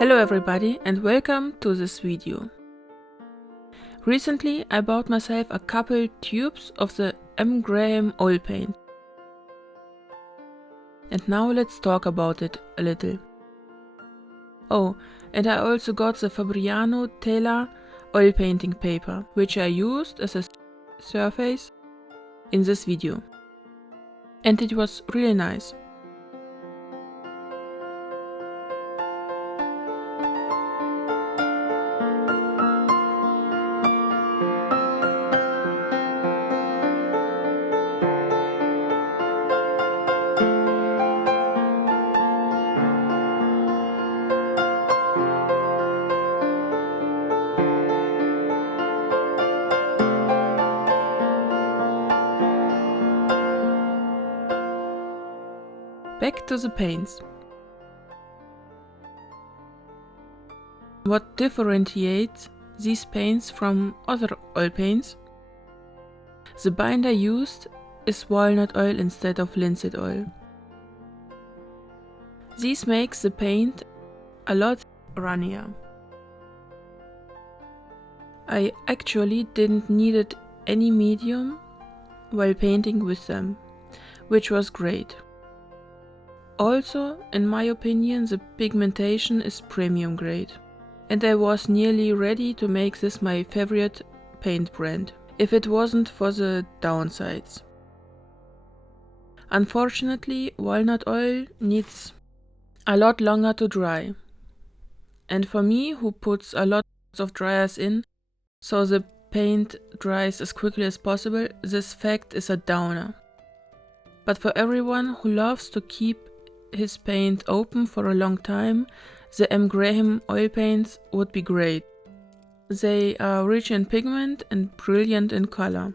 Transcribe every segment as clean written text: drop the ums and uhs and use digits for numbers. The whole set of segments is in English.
Hello everybody and welcome to this video. Recently I bought myself a couple tubes of the M.Graham Oil Paint. And now let's talk about it a little. Oh, and I also got the Fabriano Tela oil painting paper, which I used as a surface in this video. And it was really nice. Back to the paints. What differentiates these paints from other oil paints? The binder used is walnut oil instead of linseed oil. This makes the paint a lot runnier. I actually didn't need any medium while painting with them, which was great. Also, in my opinion, the pigmentation is premium grade, and I was nearly ready to make this my favorite paint brand, if it wasn't for the downsides. Unfortunately, walnut oil needs a lot longer to dry, and for me, who puts a lot of dryers in, so the paint dries as quickly as possible, this fact is a downer. But for everyone who loves to keep his paint open for a long time, the M.Graham Oil Paints would be great. They are rich in pigment and brilliant in color.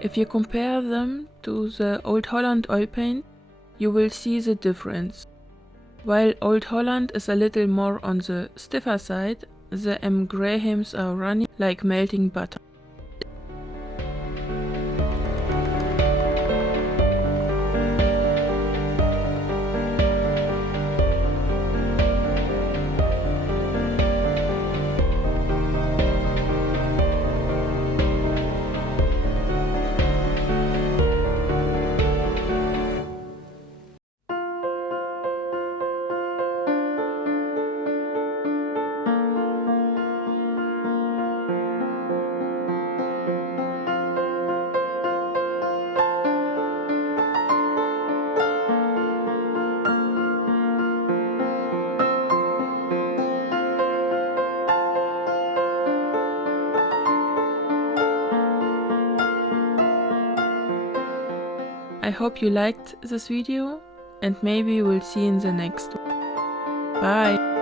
If you compare them to the Old Holland oil paint, you will see the difference. While Old Holland is a little more on the stiffer side, the M.Grahams are running like melting butter. I hope you liked this video and maybe we'll see in the next one. Bye!